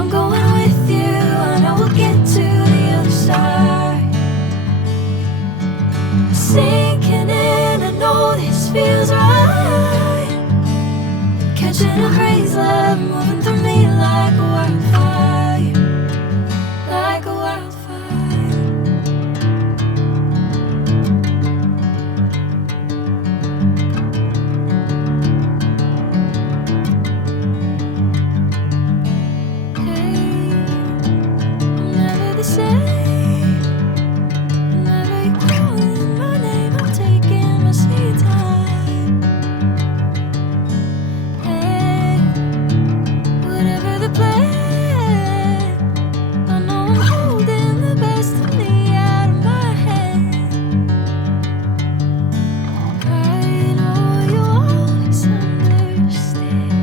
I'm going with you, I know we'll get to the other side. Sinking in, I know this feels right. Catching a crazy love moving through me like a wildfire, like a wildfire. Hey, I'm never the same. Whenever you're calling my name, I'm taking my sweet time. Hey, whatever the plan, I know I'm holding the best of me out of my hand. I know you'll always understand.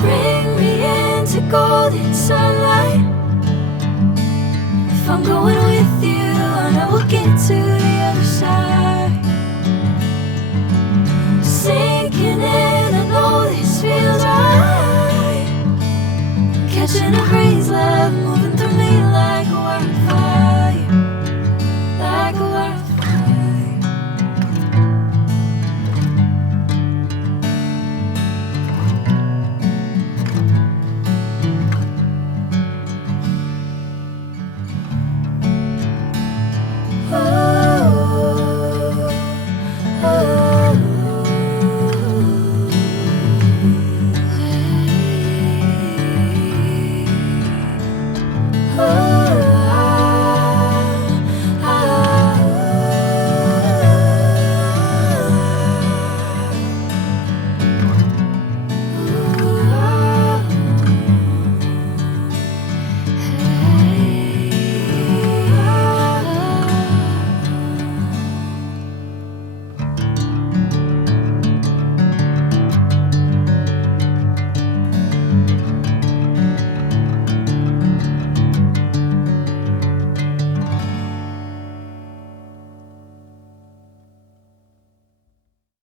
Bring me into golden sunlight. If I'm going with you, I know we'll get to the other side. Sinking in, I know this feels right. Catching a crazy love moving through me like